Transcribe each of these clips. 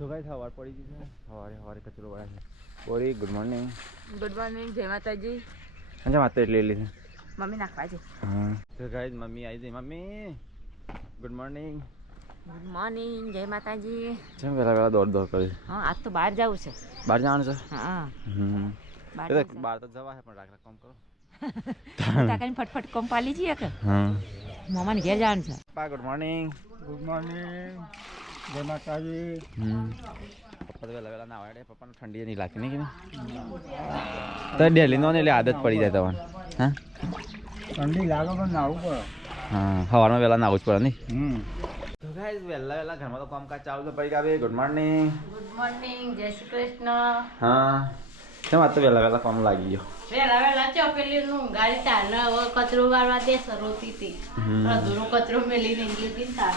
તો ગાઈસ સવાર પડી ગઈ છે. સવારે કચરો વાળા છે. બોરી ગુડ મોર્નિંગ. ગુડ મોર્નિંગ, જય માતાજી. અંજા વાત એટલી લીધી. મમ્મી નાખવા છે. હા તો ગાઈસ મમ્મી આવી ગઈ. Mummy good morning. Good morning, જય માતાજી. કેમ વેલા દોડ કરી? હા, આજ તો બહાર જવું છે. બહાર જવાનું છે? હા. બહાર તો જવા છે પણ રાખ કામ કરો. કાકાની ફટફટ કોમ પાલી છીએ કે? હા. મમ્માને ઘેર જવાનું છે. પપ્પા ગુડ મોર્નિંગ. ગુડ મોર્નિંગ, જય માતાજી. પપ્પા તો વેલા ના આવે. પપ્પાને ઠંડી નહીં લાગતી નહીં કે તો ડેલી નો એટલે આદત પડી જાય તમારે. હા ઠંડી લાગે પણ નાવું પડે. હા સવારમાં વહેલા નાવું જ પડે નહીં. તો ગાઈસ વહેલા ઘરમાં તો કામકાજ ચાલુ તો પડી ગયા. Good morning. ગુડ મોર્નિંગ, જય શ્રી કૃષ્ણ. હા કેમ આજ તો વહેલા કામ લાગી ગયો? વેલા ચોપેલી નું ગાડી તાર હવે કચરો વાળવા દે સરોતી હતી. અધૂરો કચરો મેલીને ગઈ તાર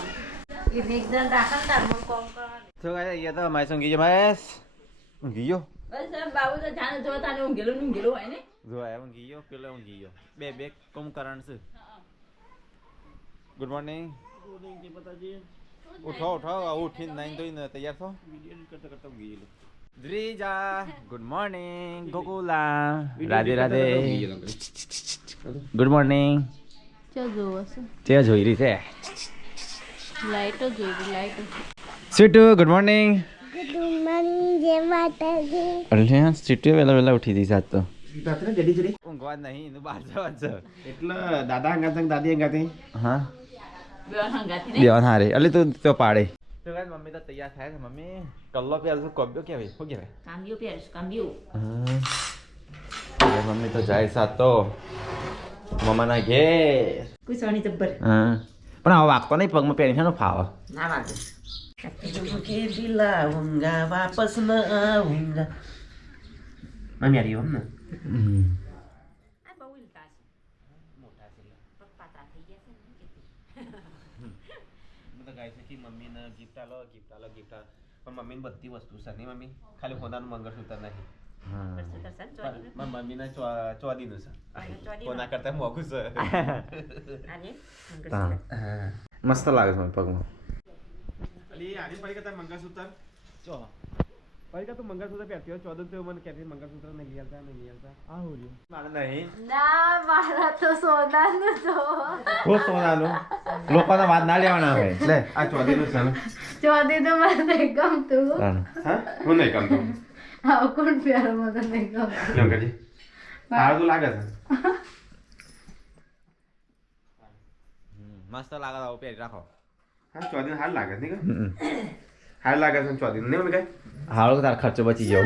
એકદમ રાખન તાર મન કોમ કરવાનું. તો ગાઈસ અહીંયા તો માય ઊંઘી ગયો. મહેશ ઊંઘી ગયો. બસ બાબુ તો જાણે જો તાને ઊંઘેલું હોય ને. જો આ ઊંઘી ગયો પેલો ઊંઘી ગયો. બે કોમ કરણ છે. Good morning. ઉઠો ઉઠીને નાઈન ધોઈને તૈયાર થો. કરતા ઊંઘી ગયેલો. Dvija good morning. ગોકુલા રાધે રાધે. Good morning. ચો જોવો છે તે જોઈ રહી છે. લાઈટો જોઈ લાઈટો. Sweetu good morning. Good morning, જય માતાજી. અલ્યા સ્વીટુ વહેલા ઉઠી દી સાત તો. રાત્રે જલ્દી જલ્દી. ઊંઘવા નહીં એનું બહાર જવા છે. એટલે દાદા હંગાતે દાદી હંગાતે. હા બેન હંગાતી ને દેવાન હારે એટલે તું તો પાડે. તો ગાઈસ મમ્મી તો તૈયાર થાય છે. મમ્મી કલ્લો પહેર તો કોબ્યો કેવાય શું કહેવાય? કાંબિયો પહેરીશ કાંબિયો. હા મમ્મી તો જાય સાત તો મમ્માના ઘેર. કુસવાની જબ્બર હા પણ હવે વાગતો નહીં પગમાં પહેરી છે ને ફાવે. ના વાગે વાપસ ન આઉંગા. મમ્મી આવી એમ ને. આ બહુ ઇલકા છે મોટા છે પાતરા થઈ ગયા છે ને બધા ગાય છે કે મમ્મીને ગિફ્ટ આલો પણ મમ્મીને બધી વસ્તુ છે નહીં મમ્મી ખાલી હોનાનું મંગળસૂત્ર નહીં. પણ મમ્મીને ચોદીનું છે. હોના કરતા મોંઘું છે. મસ્ત લાગે છે પગમાં. અલી આની પડી કરતા મંગળસૂત્ર ચો પડી કરતા મંગળસૂત્ર પહેરતી હોય ચોદન તો મને કહેતી મંગળસૂત્ર નહીં આલતા આ હું રહ્યું મારે નહીં ના મારા તો સોનાનું તો ખૂબ સોનાનું લોકોને વાત ના લેવાના હોય. લે આ ચોદીનું છે ને. ચોદી તો મને નહીં ગમતું હા હું નહીં ગમતું. આવું કોણ પ્યારો મને નહીં ગમતું કેમ કરી સારું લાગે છે. મસ્ત લાગે આવો પહેરી રાખો. હા ચોદીનું હાલ લાગે છે નહીં હાલ લાગે છે ચોદીનું નહીં મમ્મી કઈ હાલો તાર ખર્ચો બચી ગયો.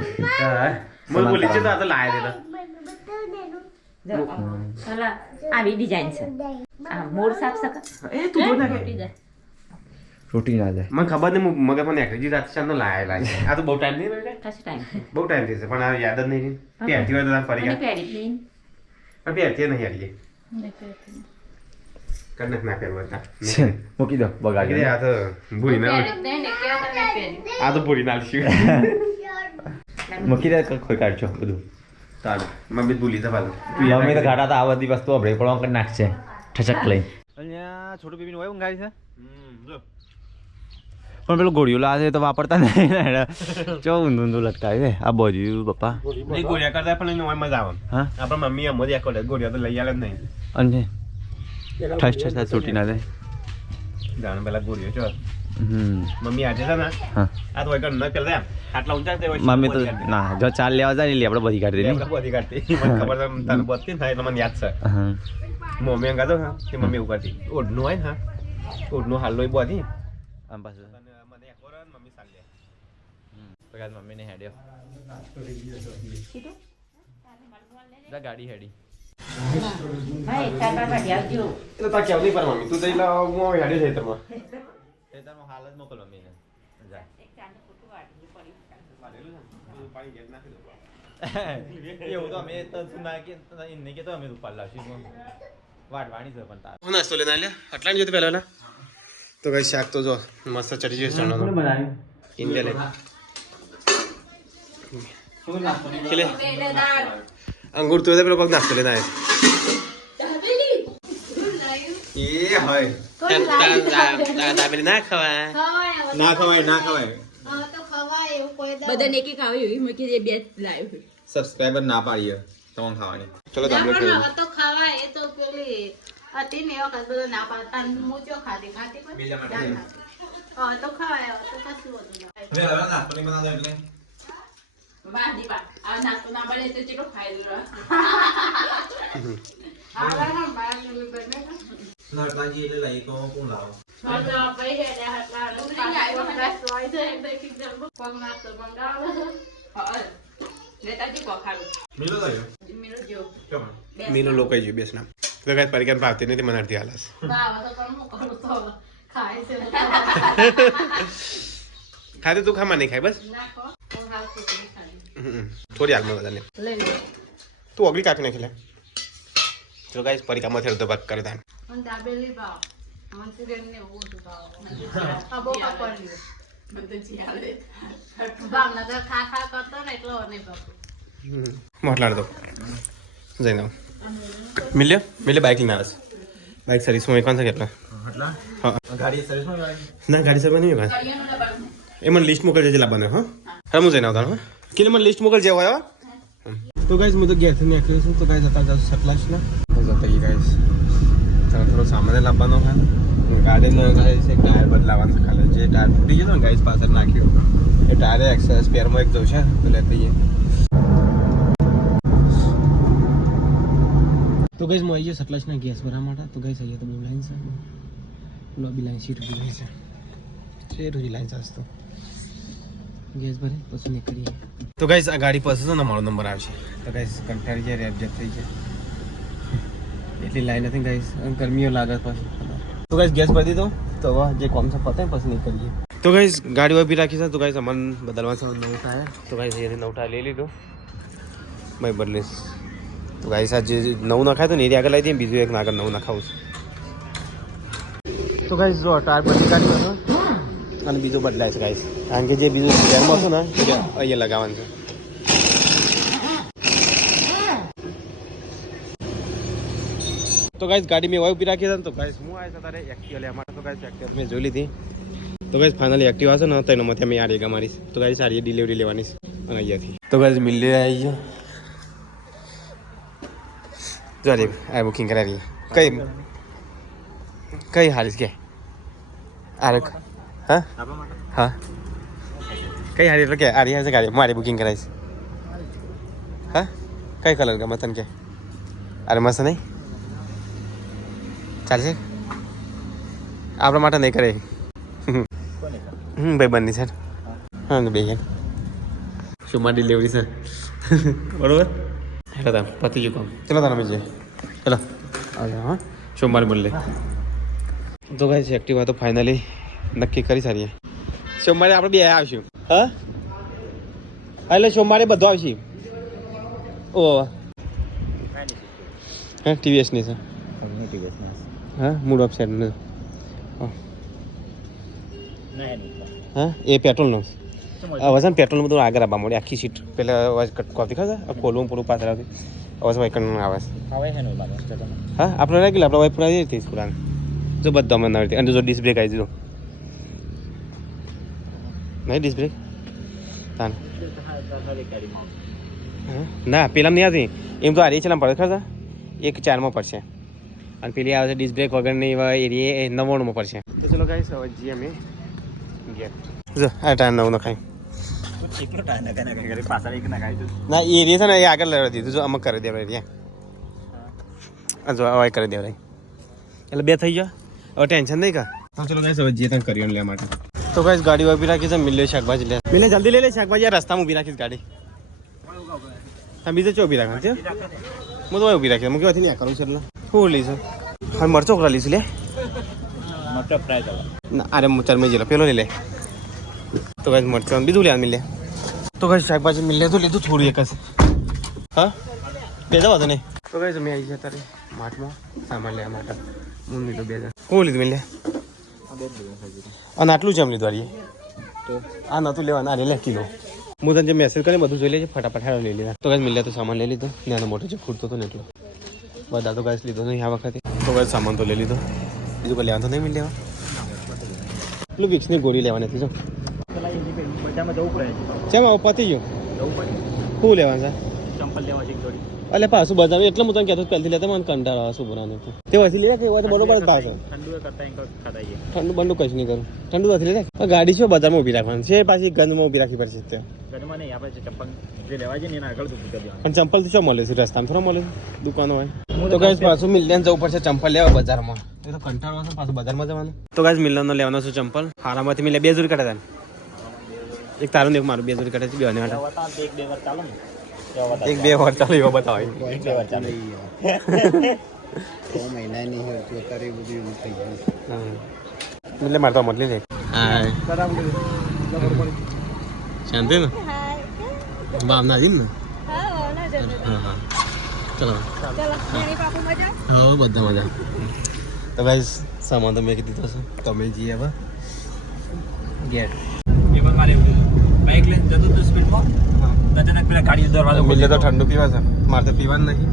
મને બોલી છે તો આ તો લાયા દેતા. ચલા આવી ડિઝાઇન છે આ મોર સાફ સકા એ તું જો ના તૂટી જાય તૂટી ના જાય. મને ખબર નહીં મગજ મને એકજી રાત ચાંદ લાયા આ તો બહુ ટાઈમ નહીં ભાઈ ખાસી ટાઈમ બહુ ટાઈમ થઈ છે પણ આ યાદ જ નહીં પહેરતી હોય તો ફરી અને ગયા પહેરી પ્લેન પણ પહેરતી નહીં યાર કને ના પહેરવા હતા મૂકી દો બગાડી. આ તો ભૂરી ના આ તો ભૂરી ના લઈશું મૂકી દે કોઈ કાઢજો બધું. સારું મમ્મી ભૂલી જા પાછું મમ્મી તો ઘાટા તો આ બધી વસ્તુ અભરે પડવા કરી નાખશે ઠચક લઈ. અહીંયા છોટું બેબીનું હોય ઊંઘાડી છે પણ પેલું ગોળીઓ લાવે તો વાપરતા નહીં ચો ઊંધું લટકાવી દે આ બાજુ પપ્પા. નહીં ગોળિયા કરતા પણ એનો મજા આવે. હા આપણા મમ્મી એમ જ કરે ગોળિયા તો લઈ આવે જ નહીં અને ઠસ છૂટી ના જાય. જાણ પેલા ગોળિયો છો હમ મમ્મી આજે છે ને હા આ તો વગર ન પેલા આટલા ઊંચા તે મમ્મી તો ના જો ચાલ લેવા જાય ને આપણે બધી કાઢી દે. બધી કાઢતી મને ખબર છે તને બધી થાય એટલે મને યાદ છે હા મમ્મી અંગાતો હા તે મમ્મી એવું કરતી ઓઢનું હોય ને હા ઓઢનું હાલ લોહી બધી આમ પાછું મને એક વાર મમ્મી ચાલ લે પગાર મમ્મીને હેડ્યો ગાડી હેડી. ભાઈ ચાર વાગે આવજો એટલે તા કેવું નહીં પર મમ્મી તું જઈ લા હું હેડે છે તમાર એ તારો હાલ જ મોકલ મમ્મીને જા. એક ચાંદ ફોટો વાળી પડી પાણી ગેસ નાખી દો એવું તો અમે તો ના કે નહીં કે તો અમે ઉપર લાવશું વાટવાની છે પણ તાર હું નાસ્તો લઈને આલ્યા આટલા ને જોતે પહેલા તો કઈ શાક તો જો મસ્ત ચડી ગયો ચણાનો બનાવ્યું ઇન્ડિયા લે કેલે અંગૂર તો પેલો કોક નાસ્તો લઈને આવ્યો એ હોય દાબેલી ના ખવાય ખવાય ના ખવાય ના ખવાય તો ખવાય એવું કોઈ બધા ને એક આવે એવી મૂકી દે બે લાવ્યો સબસ્ક્રાઇબર ના પાડીએ તમને ખાવાની. ચલો ના તમે પણ હવે તો ખવાય એ તો પેલી હતી ને એ વખત બધા ના પાડતા મૂચો ખાતી પણ બીજા માટે હવે તો ખવાય હવે તો કશું હતું હવે હવે નાસ્તો નહીં બનાવતો એટલે વાહ દીવા આ નાસ્તો ના બને તો ચેટલો ફાયદો રહે આવા બાર ને બને નાટલાજી એટલે લઈ તો કોણ લાવો તો પૈ હે હતા સોય છે એટલે કે જમ પગ નાસ્તો મંગાવો લેતાજી કોખાડો મિલો લાગ્યો મેરો જો કેમ મીનો લોકો જ બેસ નામ તો ગાઈસ પરિકાન ભાવતી નથી મને અડધી હાલસ બાવા તો કમ કરું તો ખાય છે ખાતે તું ખામાં નહીં ખાય બસ નાખો હું હાલ તો ખાલી થોડી હાલમાં બધાને લઈ લે તું ઓગળી કાપી નાખી લે તો ગાઈસ પરિકામાં થયો તો ભાગ કરે તાન અને દાબેલી ભાવ મંચુરિયન ને એવું બધું ભાવ અબો પડી બધું જીયાલે ભાવનગર ખા કરતો ને એટલો નહીં બાપુ મોટલાડ દો જઈને મિલ્યો બાઇક લઈને આવે બાઇક સર્વિસમાં એકવાન છે કેટલા હા ગાડી સર્વિસમાં ગાડી ના ગાડી સર્વિસ નહીં એકવાન કરિયાનું લબાનું એ મને લિસ્ટ મોકલજે જેલા બને હા હા હું જઈને આવતા હા કે મને લિસ્ટ મોકલજે હોય તો ગાઈસ હું તો ઘેરથી નીકળ્યો છું તો ગાઈસ અત્યારે સકલાશના જતા ગાઈસ થોડો સામાન લાવવાનો છે ગાડીનો ગાઈસ એક ટાયર બદલાવાનો છે ખાલી જે ટાયર તૂટી ગયો ને ગાઈસ પાછળ નાખ્યો એ ટાયર એક્સેસ સ્પેરમાં એક જવું છે તો લેતી જઈએ તો ગાઈસ હું આવી સકલાશના ગેસ ભરવા માટે તો ગાઈસ અહીંયા તો બહુ લાઈન છે લોબી લાઈન સીટ ઉભી રહી છે છે રોજી લાઈન છે તો ગેસ ભરી પછી નીકળીએ તો ગાઈસ આ ગાડી પાસે છે ને મારો નંબર આવશે તો ગાઈસ કંટાળી જાય રેપ જેપ થઈ જાય એટલી લાઈન નથી ગાઈસ ગરમીઓ લાગે પછી તો ગાઈસ ગેસ ભરી દીધો તો હવે જે કોમ છે પતે પછી નીકળીએ તો ગાઈસ ગાડી ઊભી રાખી છે તો ગાઈસ અમન બદલવાનું છે નવું ટાયર તો ગાઈસ અહીંયાથી નવું ટાયર લઈ લીધું મેં બદલીશ તો ગાઈસ આ જે નવું નખાય તો ને એ આગળ લઈ દઈએ બીજું એક આગળ નવું નખાવું છે તો ગાઈસ જો ટાયર બદલી કાઢ્યું અને બીજું બદલાય છે ગાઈસ કારણ કે જે બીજું સ્ટેન્ડમાં હતું ને એ અહીંયા લગાવવાનું છે તો ગાઈસ ગાડી મેં ઉભી રાખી હતી તો ગાઈસ હું આવ્યા હતા તારે એક્ટિવા લેવા માટે તો ગાઈસ એક્ટિવા મેં જોઈ લીધી તો ગાઈસ ફાઇનલી એક્ટિવા હશે ને તો એનો મતે મેં આ રેગા મારીશ તો ગાઈસ સારી ડિલિવરી લેવાની છે અને અહીંયાથી તો ગાઈસ મિલે આવી ગયો જોરી આ બુકિંગ કરાવી કઈ હારીશ કે આરે હા હા કઈ હારી એટલે કે આરી હશે ગાડી મારી બુકિંગ કરાવીશ હા કઈ કલર ગમે તને કે અરે મસ્ત નહીં ચાલશે આપણા માટે નહીં કરે ભાઈ બંને સર હા બે શુંમાં ડિલિવરી સર બરોબર હેલો તમે પતી ગયું કામ ચલો તમે જઈએ ચલો હા સોમવારે બોલે તો ગાઈસ એક્ટિવા તો ફાઇનલી નક્કી કરી સારીએ સોમવારે આપણે બે આવશું હા એટલે સોમવારે બધું આવશે ઓ હા ટીવીએસની છે હા મૂડ ઓફ સાઈડ હા એ પેટ્રોલનું હવે છે ને પેટ્રોલનું બધું આગળ આવવા મળે આખી સીટ પહેલાં કોફી ખાતા ખોલવું પૂરું પાછળ આવતી હવે વાઇકન આવે હા આપણે રેગ્યુલર આપણે વાઇફ પુરાવી હતી પુરાણ જો બધા મને નવી અને જો ડિસ્ક બ્રેક આવી દીધું નહીં ડિસ્ક બ્રેક તાન ના પેલા નહીં આવતી એમ તો આ રહી છે પડે ખરા એક 4માં પડશે અને પેલી આવે છે ડિસ્ક બ્રેક વગરની એરિયા 99માં પડશે તો ચલો ગાઈસ હવે જઈએ અમે ગયા જો આ ટાયર નવું નખાય ના એ એરિયા છે ને એ આગળ લડી દીધું જો અમુક કરી દેવાય એરિયા જો હવે કરી દેવાય એટલે બે થઈ ગયા હવે ટેન્શન નહીં કા તો ચલો ગાઈસ હવે જઈએ ત્યાં કરીએ લેવા માટે તો ગાઈસ ગાડી ઊભી રાખી છે મિલે શાકભાજી લે મિલે જલ્દી લઈ લે શાકભાજી આ રસ્તામાં ઊભી રાખીશ ગાડી તમે બીજે ચો ઊભી રાખવાનું છે હું તો ઊભી રાખી હું કેવાથી નહીં કરું છે એટલે શું લઈશું હવે મરચો કરા લઈશું લે મરચો ફ્રાય કરવા ના અરે ચાલ મેં પેલો લઈ લે તો ગાઈસ મરચો બીજું લેવાનું મિલે તો ગાઈસ શાકભાજી મિલે તો લીધું થોડું એક જ હા બે જવા તો નહીં તો ગાઈસ અમે આવી ગયા તારે માટમાં સામાન લેવા માટે હું લીધું 2 જણ કોણ લીધું મિલે અને આટલું જ એમ લીધું આરીએ આ નહોતું લેવાનું આ લે કિલો હું તને જે મેસેજ કરીને બધું જોઈ લેજે ફટાફટ હેરો લઈ લીધા તો ગાઈસ મિલે તો સામાન લઈ લીધો નાનો મોટો જે ખૂટતો હતો ને એટલો બધા તો ગાઈસ લીધો નહીં આ વખતે તો ગાઈસ સામાન તો લઈ લીધો બીજું કોઈ લેવાનું તો નહીં મિલ લેવા પેલું વિક્સની ગોળી લેવાની હતી જો બજારમાં જવું પડે ચેમ આવું પતી ગયું જવું પડે શું લેવાનું છે ચંપલ લેવા છે એક જોડી એટલે પાછું બજાર એટલે હું તને કહેતો પહેલથી લેતા મને કંટાળો આવે શું બનાવવાનું તે વધી લે કે તો બરોબર જ ભાવશે ઠંડુ કરતા ખાતા આવીએ ઠંડુ બંડુ કશું નહીં કરું ઠંડુ નથી લેતા ગાડી છે બજારમાં ઊભી રાખવાની છે પાછી ગંદમાં ઊભી રાખવી પડશે ત્યાં ઘરમાં નહીં આપણે ચંપલ જે લેવા છે ને એના આગળ દૂર કરી દેવાનું પણ ચંપલ તો શું મળે છે રસ્તામાં થોડા મળે છે દુકાનો હોય તો ગાઈસ પાછું મિલિયન જવું પડશે ચંપલ લેવા બજારમાં એ તો કંટાળો છે પાછું બજારમાં જવાનું તો ગાઈસ મિલિયનનો લેવાનો છું ચંપલ હારામાંથી મેં 2 જોડી કાઢ્યા હતા એક તારું ને એક મારું 2 જોડી કાઢે છે બેને માટે એક બે વાર ચાલો ને એક બે વાર ચાલો એવો બતાવો એક બે વાર ચાલો એટલે મારે તો મોટલી છે હા શાંતિ ને ભાવના હતી ને હા હા ચલો હા બધા મજા તો ગાઈસ સામાન તો મેં કીધું છે તમે જઈએ હવે ગેટ એક વાર મારે બાઇક લઈને જતો તો સ્પીડમાં અચાનક પેલા ગાડી દરવાજો મિલે તો ઠંડુ પીવા છે મારે તો પીવાનું નહીં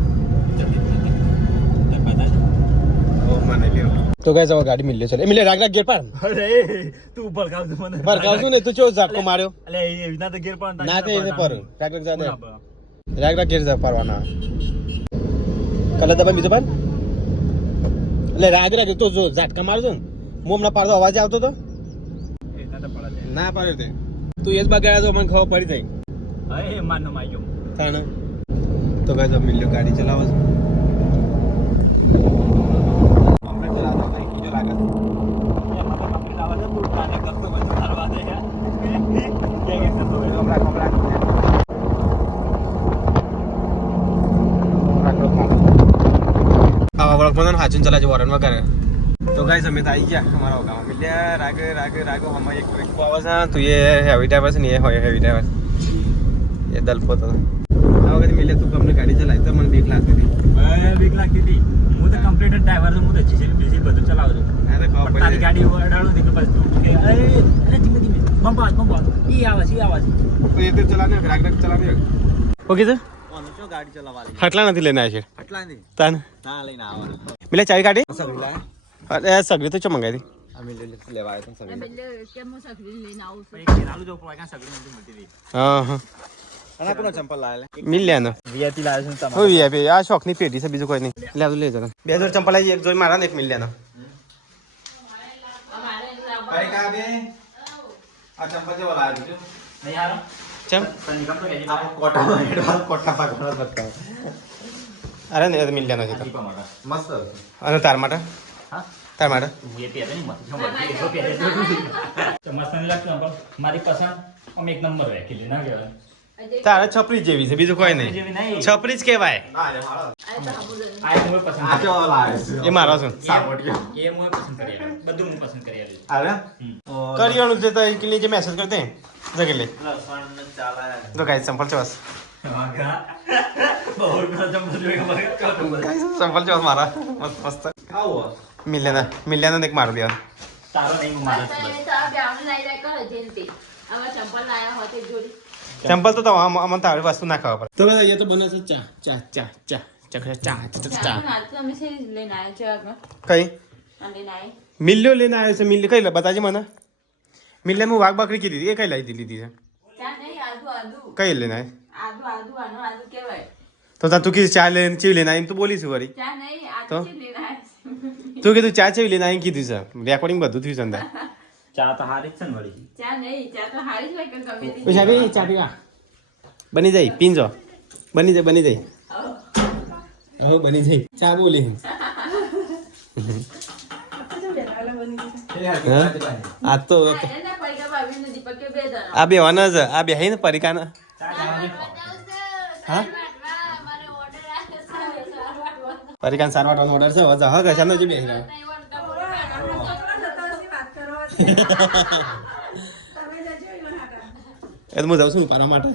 તો ગાઈસ હવે ગાડી મિલ્યો છે મિલે રાગ રાગ ગેર પાડ અરે તું ભડકાવ તું મને ભડકાવશું ને તું ચો ઝાટકો માર્યો અલે એ વિના તો ગેર પણ ના તે પર રાગ રાગ જા દે રાગ રાગ ગેર જા પાડવાના કલર દબાઈ બીજો પાડ એટલે રાગ રાગ તો જો ઝાટકા મારજો ને મોમ ના પાડતો અવાજ આવતો તો ના પાડ્યો તે તું એ જ બગાડ્યા તો મને ખબર પડી જાય હા એ માનનો માગ્યો તાણે તો ગાઈસ હવે મિલ્યો ગાડી ચલાવો છે હાચું ચલાજો વોરનમાં કરે તો ગાઈસ અમે તો આવી ગયા અમારા ગામમાં મિલ્યા રાગ રાગ રાગો હમણાં એક ટ્રેક આવે છે તું એ હેવી ડ્રાઈવર છે ને એ હોય હેવી ડ્રાઈવર એ દલપો તો આ વખતે મિલ્યા તું અમને ગાડી ચલાવી તો મને બીક લાગતી હતી બીક લાગતી હતી હું તો કમ્પ્લીટ ડ્રાઈવર છું હું તો જીસી બધું ચલાવું છું અરે ખબર પણ તારી ગાડી અડાડું હતી કે બસ તું કે અરે ધીમે ધીમે બંપાસ ઈ આવે છે એ તે ચલાને રાગ રાગ ચલાવે ઓકે સર ગાડી ચલાવવાની હટલા નથી લઈને આવ્યા છે આટલા નહીં તાન ના લઈને આવવાનું મિલે ચાવી કાઢી સગલા અરે સગડી તો ચો મંગાવી અમે લેવા આવ્યા હતા સગલા કેમ હું સખરી લઈને આવું છું એક નાલું જો પોઈકા સગડી નથી મળતી હતી હા હા અને કોનો ચંપલ લાવેલા મિલ્યાનો વીઆઈપી લાવે છે હું વીઆઈપી આ શોખની પેઢી છે બીજું કોઈ નહીં લે આવજો લઈ જાવ 2 જોડી ચંપલ આવી એક જોડી મારા ને એક મિલ્યાનો ભાઈ કા બે આ ચંપલ જેવો લાવ્યો છું નહીં હારો ચમ તને ગમ તો કે આપણે કોટામાં હેડવા કોટા પાકવાનો બતાવો અરે ને મિલ્યાનો છે તો દીપા માટે મસ્ત અને તાર માટે હા તાર માટે ये पे नहीं मत जो मत ये पे तो मस्त नहीं लगता पर मारी पसंद हम एक नंबर है के लिए ना के તારે છપરી જેવી છે બીજું કોઈ નહીં नहीं છપરી જ કહેવાય ના રે મારો आए मुझे पसंद આ કેવો લાવે છે એ મારો છે સાવટિયો ये मुझे पसंद करिए બધું હું પસંદ કરી આલી અરે કરિયાણું છે તો કે लिए मैसेज करते हैं जगह ले લસણ ચાલા तो गाइस संपल चौस वागा बहुत खत्म हो जाएगा गाइस संपल चौस मारा मस्त मस्त આવો मिल्याना ने एक मार दिया तारो नहीं मारा તો આ બ્યાવને લઈ જાય કરો જેનથી હવે ચંપલ લાયા હોતે જોડી चंपल तो अमन तारी वस्तु ना खावा तो ये तो बना चा चा चा चा चा चा चा ના તો અમે સે લઈને આવ્યા છે આગળ कई અને નાઈ मिल्यो लेना आयो से मिल्यो कई बताजे मना मिल्ले में वाघ बकरी की थी ये कई लाई दी थी ચા નહીં આદુ આદુ कई लेना है આદુ આદુ આનો આદુ કહેવાય तो ता तू की चाय ले ची लेना है तू बोली सुवरी ચા નહીં તો? આદુ છે લઈને આવ્યા तू की तू चाय ची लेना है की थी सर रेकॉर्डिंग બધું થયું છે અંદર ચા તો હારી જ છે ને વળી ચા નહીં ચા તો હારી જ હોય કે ગમે તે ઓછા બે ચા પીવા બની જાય પીંજો બની જાય હવે બની જાય ચા બોલી આ તો એના પૈકા ભાભીને દીપક કે બે જણા આ બે વાના જ આ બે હે ને પરિકાના હા મારે ઓર્ડર આવે પરિકાન સારવાટવાનો ઓર્ડર છે હવે હા કશાનો જે બે હે એ તો હું જાઉં છું પારા માટે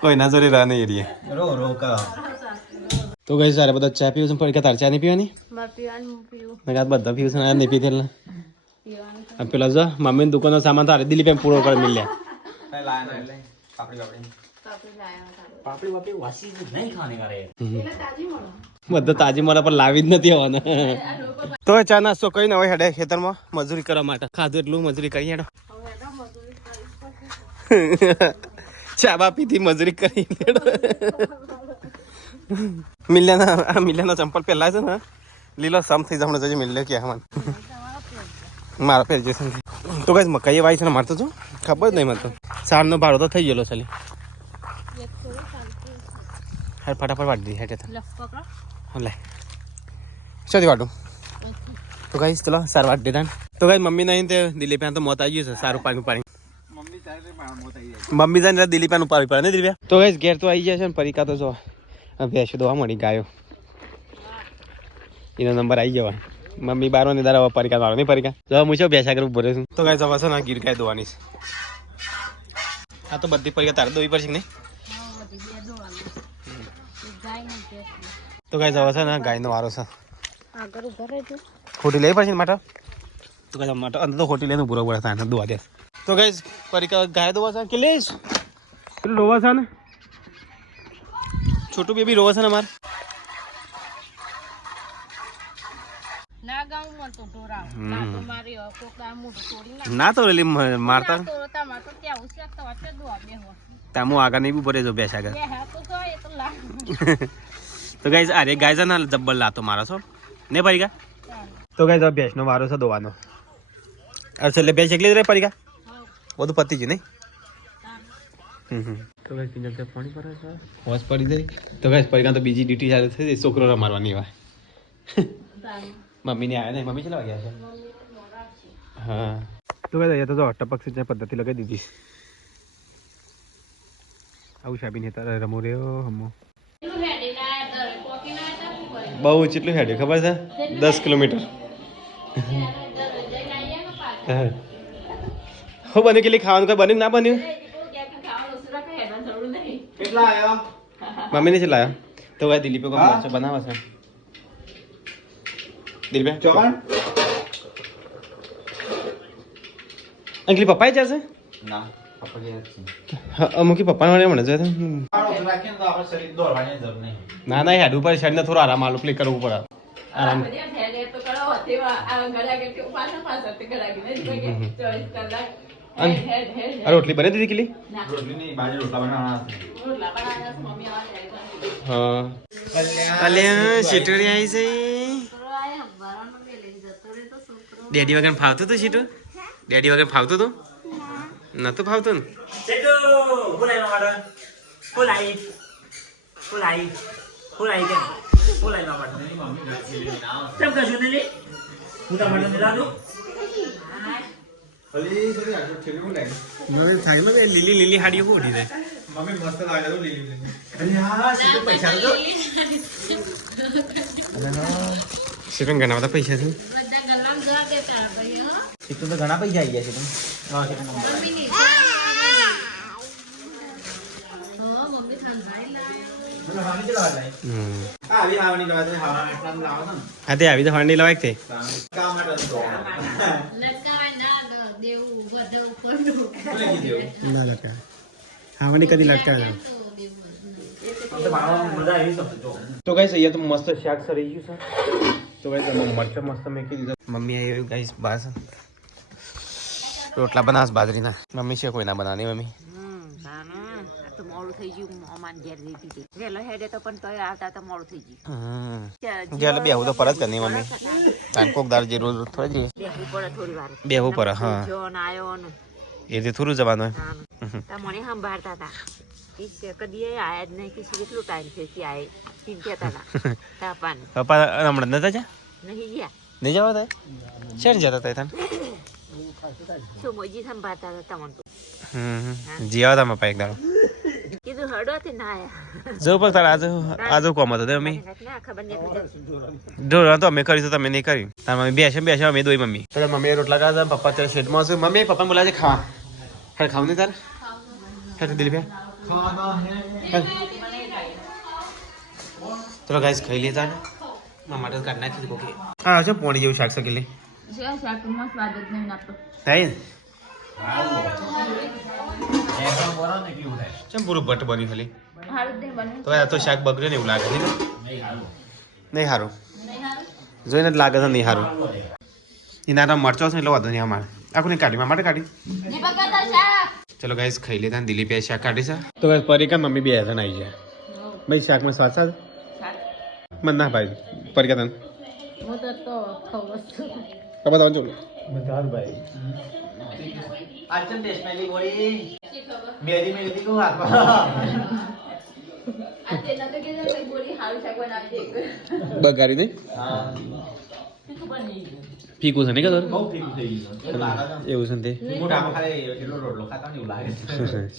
કોઈ ના જોરી રાહ નહીં એરીએ રો રો કા તો ગઈ સારે બધા ચા પીવું છે પડી તાર ચા નહીં પીવાની મેં કાં બધા પીવું છે નહીં પીધેલ ને પેલા જો મમ્મીની દુકાનનો સામાન તારે દિલીપ એમ પૂરો કરી મિલ્યા કઈ લાયા ના એટલે પાપડી પાપડી વાપડી વાસી નહીં ખાને કરે બધા તાજી મળે પણ લાવી જ નથી આવવાના તો ચા નાસ્તો કરીને હવે હેડે ખેતરમાં મજૂરી કરવા માટે ખાધું એટલું મજૂરી કરી હેડો ચા બા પીધી મજૂરી કરી હેડો મિલ્યાના ચંપલ પહેલા છે ને લીલો સમ થઈ જવાનું જજે મિલ્યો કે મને મારા પહેર જશે તો કઈ મકાઈ વાય છે ને મારતો છો ખબર જ નહીં મને તો સારનો ભાડો તો થઈ ગયેલો ચાલી હા ફટાફટ વાટી દી હેઠે લે શોધી વાટું તો કઈ ચલો સાર વાટ દેતા તો કઈ મમ્મી નહીં તે દિલીપ તો મોત આવી ગયું છે સારું પાણી મમ્મી જાય દિલીપ ઉપાડી પડે ને દિલીપ તો કઈ ઘેર તો આવી જાય છે ને પરિકા તો જો ભેંસો દોવા મળી ગાયો એનો નંબર આવી જવા મમ્મી બારો ને દારા પરિકા મારો નહીં પરિકા જો હું શું ભેંસા કરું ભરે છું તો કઈ જવા છે ને ગીર ગાય દોવાની છે હા તો બધી પરિકા તારે દોવી પડશે નહીં તો કઈ જવા છે ને ગાયનો વારો છે ખોટી લેવી પડશે ને માટે તો કઈ માટે અંદર તો ખોટી લઈને પૂરો પડે થાય દોવા દે તો કઈ પરિકા ગાય દોવા છે કે લઈશ પેલું રોવા છે ને છોટું બેબી રોવા છે ને મારે ના તો રેલી મારતા તામું આગળ નહીં બી પડે જો બેસ આગળ તો ગાય અરે ગાય છે ને જબ્બર લાતો મારો છો ને પરિકા તો ગાય ભેંસ નો વારો છે દોવાનો અરે એટલે ભેંસ એકલી જ રહે પરિકા બધું પતી ગયું નહીં તો ગાય પિંજર તે પાણી ભરે છે હોશ પડી જાય તો ગાય પરિકા તો બીજી ડ્યુટી ચાલુ થઈ જાય છોકરો રમાડવાની હોય મમ્મી ને આવ્યા નહીં મમ્મી ચલાવા ગયા છે હા તો ગાય તો જો ટપક સિંચાઈ પદ્ધતિ લગાવી દીધી આવું સાબીને તારે રમો રહ્યો હમો બહુ કેટલું હેડે ખબર છે 10 કિલોમીટર હો બને કે ખાવાનું કઈ બન્યું ના બન્યું કેટલા આવ્યો મમ્મી ને ચલાયો તો ભાઈ દિલીપે કો મરચો બનાવે છે દિલીપે ચોકન અંકલી પપ્પા જશે ના અમુકી પપ્પા મને મને છે ના ના હેડ ઉપર શરીરને થોડો આરામ આલો પ્લે કરવું પડે આરામ રોટલી બને દીધી કિલી હા અલ્યા શીટોરી આવી છે ડેડી વગર ફાવતું તું શીટો ડેડી વગર ફાવતું તું નતું ફાવતું ને લીલી લીલી હાડીઓ કોડી દે મમ્મી મસ્ત લાગે તો લીલી પૈસા તો શીટો ઘણા બધા પૈસા છે શીટો તો ઘણા પૈસા આવી ગયા છે હા તે આવી તો ફાંડી લવાય તે ના લટકા હાવણી કદી લટકા તો ગાઈસ અહીંયા તો મસ્ત શાક સરી ગયું છે તો ગાઈસ મરચા મસ્ત મેકી દીધા મમ્મી આવી ગાઈસ બાસ રોટલા બનાસ બાજરીના મમ્મી છે કોઈ ના બનાવની મમ્મી મોડું થઈ ગયું અમાન ઘેર જતી હતી વેલો હેડે તો પણ તોય આવતા તો મોડું થઈ ગયું ગેલ બેહું તો પરત કરની મમ્મી તાન કોક દાર જે રોજ થોડી બેહવું પડે થોડી વાર બેહું પડે હા જોન આયો ને એ જે થોડું જવાનું તા મને સંભાળતા હતા કદી આયા જ નહીં કે કેટલું ટાઈમ છે કે આય ટીમ કહેતા હતા તાપાન પપ્પા હમણાં નતા જા નહીં ગયા નહીં જવા થાય શેર જતા હતા તને શું મોજી સંભાળતા હતા તમને તો જીવા હતા પપ્પા એક દાડો કીધું હડો તે ના આયા જો પર તાર આજો કોમ હતો તે મમ્મી ના ખબર નહીં ઢોર તો અમે કરી તો તમે નહીં કરી તાર મમ્મી બેસે અમે દોઈ મમ્મી તો મમ્મી રોટલા ખાતા પપ્પા ત્યારે શેડમાં છે મમ્મી પપ્પા બોલાવે છે ખાવા હેડ ખાવ નહીં તાર હેડ દિલીપ ચલો ગાઈસ ખાઈ લેતા માટે કાઢ નાખી કોકી હા છે પોણી જેવું શાક સકેલી થાય ને ચમ પૂરું ભટ્ટ બન્યું ખાલી તો આ તો શાક બગડ્યું ને એવું લાગે નહીં સારું જોઈને જ લાગે છે નહીં સારું એના તો મરચો છે એટલે વાંધો નહીં અમારે આખું નહીં કાઢી માટે કાઢી ચલો ગાઈસ ખાઈ લેતા દિલીપે શાક કાઢી છે તો ગાઈસ પરિકા મમ્મી બે જણ આવી જાય ભાઈ શાકમાં સ્વાદ સાદ મને ના ભાઈ પરિકા તને હું તો ખબર છું ખબર તમે જોડો આચમ ટેસ્ટ મેલી બોડી મેરી મેલી કો હાથમાં બગાડી દે ફીકું છે ને કે બહુ ફીકું થઈ ગયું એવું છે ને તે મોઢામાં ખાલી એટલો રોટલો ખાતા ને એવું લાગે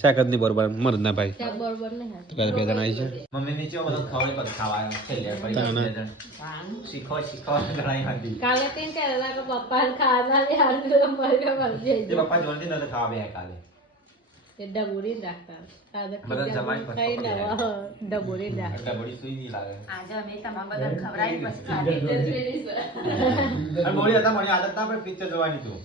શાક જ નહીં બરોબર મરદ ના ભાઈ ત્યાં બરોબર નહીં તો બે જણ આવી છે મમ્મી નીચે બધું ખવડે બધું ખાવા છેલ્લે પડી શીખો ઘણા હતી કાલે તીન ચાર લાખ પપ્પા ખાના લે હાલ મરગા મરજે જે પપ્પા જોનથી નતો ખાવા બે કાલે એ ડબુરી રાખતા કાલે બધા જમાઈ પર કઈ નવા ડબુરી રાખતા એટલે બડી સુઈ નહીં લાગે આજે અમે તમારા બધા ખવડાવી પછી ખાધી તો ફેરી અને મોડી હતા મને આદત ના પણ પિક્ચર જોવાની તું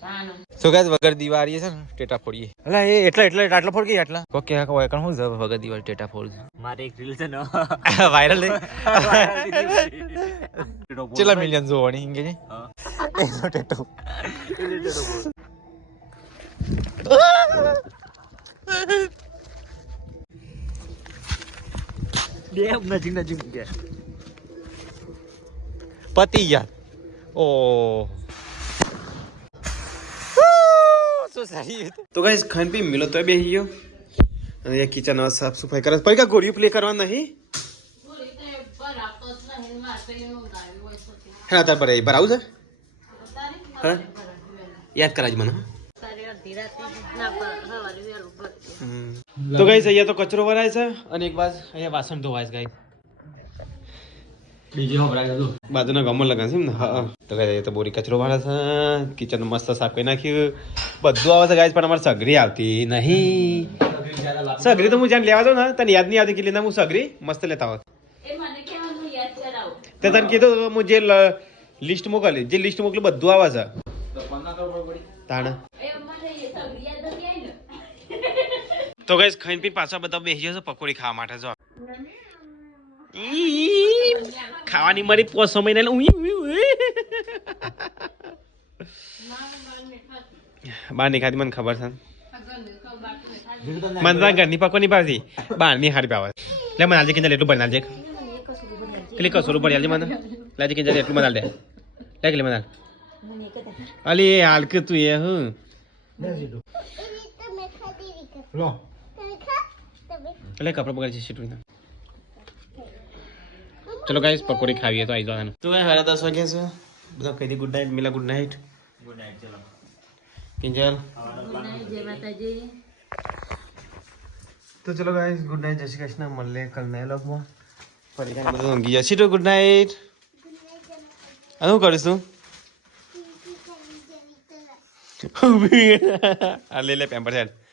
સો ગાઈસ વગર દિવાળી છે ને ટેટા ફોડીએ અલા એ એટલા આટલા ફોડ ગઈ આટલા ઓકે હા કોઈ કણ હું જ વગર દિવાળી ટેટા ફોડ મારે એક રીલ છે ને વાયરલ થઈ ચેલા મિલિયન જોવાની ઇંગે છે એનો ટેટો નજીક ગયા પતિ યાર ઓ સો સારી તો ગાઈસ ખાન પી મિલો તો બેહી ગયો અને આ કિચન સાફ સફાઈ કરે પર કા ગોળીઓ પ્લે કરવા નહીં હા તાર પર ભરાવું છે હા યાદ કરાજ મને તો ગાઈસ અહીંયા તો કચરો ભરાય છે અને એક બાજુ અહીંયા વાસણ ધોવાય છે ગાઈસ બીજી હોબરાય હતું બાજુના ગામમાં લગાશે ને હા તો ગાઈસ તો બોરી કચરો ભરે છે કિચન મસ્ત સાફ કરી નાખ્યું બધું આવે છે ગાઈસ પણ અમારે સગરી આવતી નહીં સગરી તો હું જ્યાં લેવા દઉં ને તને યાદ નહીં આવતી કે લેના હું સગરી મસ્ત લેતા હોત તે તને કીધું હું જે લિસ્ટ મોકલી જે લિસ્ટ મોકલું બધું આવે છે તાણ તો ગાઈસ ખાઈને પીને પાછા બધા બેસી જશે પકોડી ખાવા માટે જો ખાવાની મારી 500 મહિના બહાર ની ખાધી મને ખબર છે મને તો ઘરની પકોડી ભાવતી બહાર ની હારી ભાવે લે મને આજે કિંજલ એટલું બનાવજે કેટલી કસોરું ભરી આલજે મને લાજે કિંજલ એટલું બનાવ દે લે કે મને અલી હાલ કે તું એ હું એટલે કપડા પકડી છે સીટું ચલો ગાઈસ પકોડી ખાવીએ તો આવી જવાનું તો ગાઈસ 10:30 વાગ્યા છે બધા કહી દે ગુડ નાઈટ મિલા ગુડ નાઈટ ચલો કિંજલ જય માતાજી તો ચલો ગાઈસ ગુડ નાઈટ જય શ્રી કૃષ્ણ મળે કલ નયા વ્લોગમાં ફરી કાંઈ બધું ઊંઘી ગયા સીટો ગુડ નાઈટ આ શું કરીશું આ લે પેમ્પર સાઈડ